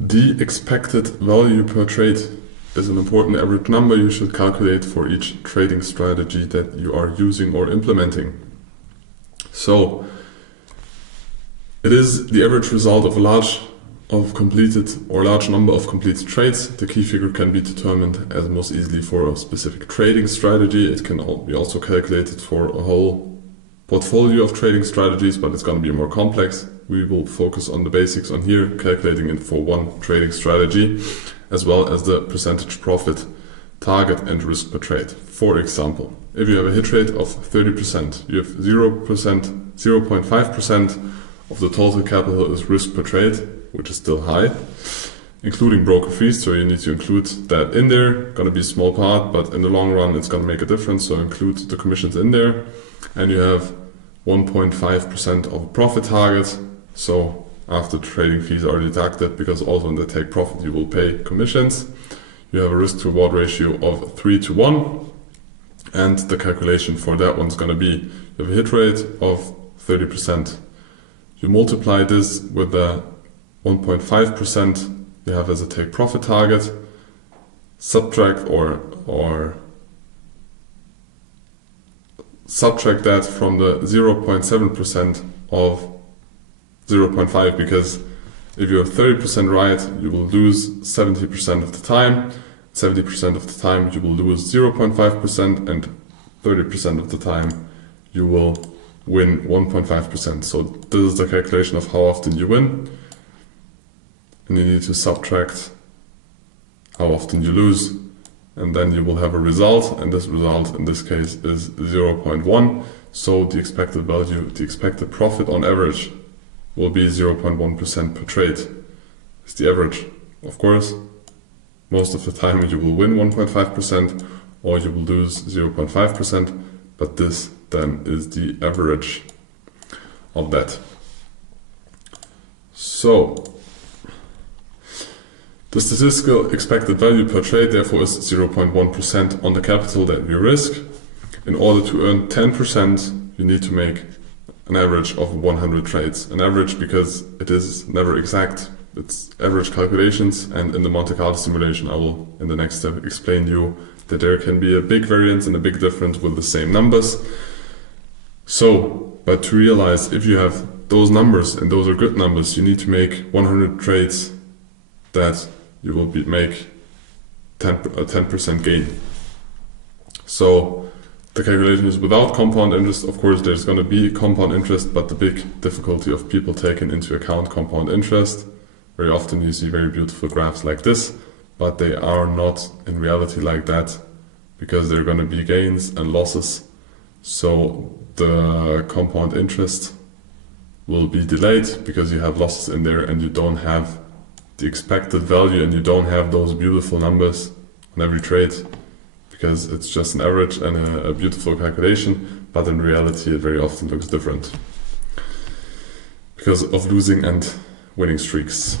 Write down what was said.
The expected value per trade is an important average number you should calculate for each trading strategy that you are using or implementing. So it is the average result of a large number of completed trades. The key figure can be determined as most easily for a specific trading strategy. It can be also calculated for a whole portfolio of trading strategies, but it's going to be more complex. We will focus on the basics on here, calculating it for one trading strategy, as well as the percentage profit target and risk per trade. For example, if you have a hit rate of 30%, you have 0.5% of the total capital is risk per trade, which is still high, including broker fees, so you need to include that in there. Going to be a small part, but in the long run it's going to make a difference, so include the commissions in there. And you have 1.5% of a profit target, so after trading fees are deducted, because also when they take profit you will pay commissions. You have a risk to reward ratio of 3:1, and the calculation for that one is going to be, you have a hit rate of 30%. You multiply this with the 1.5% you have as a take profit target, subtract that from the 0.7% of 0.5, because if you have 30% right, you will lose 70% of the time. 70% of the time you will lose 0.5%, and 30% of the time you will win 1.5%. So this is the calculation of how often you win. And you need to subtract how often you lose, and then you will have a result, and this result in this case is 0.1. So the expected value, the expected profit on average will be 0.1% per trade. It's the average. Of course, most of the time you will win 1.5% or you will lose 0.5%, but this then is the average of that. So the statistical expected value per trade therefore is 0.1% on the capital that you risk. In order to earn 10%, you need to make an average of 100 trades. An average because it is never exact. It's average calculations, and in the Monte Carlo simulation I will in the next step explain to you that there can be a big variance and a big difference with the same numbers. So, but to realize if you have those numbers, and those are good numbers, you need to make 100 trades that you will make a 10% gain. So the calculation is without compound interest. Of course there's going to be compound interest, but the big difficulty of people taking into account compound interest, very often you see very beautiful graphs like this, but they are not in reality like that, because there are going to be gains and losses. So the compound interest will be delayed because you have losses in there and you don't have the expected value, and you don't have those beautiful numbers on every trade, because it's just an average and a beautiful calculation, but in reality it very often looks different because of losing and winning streaks.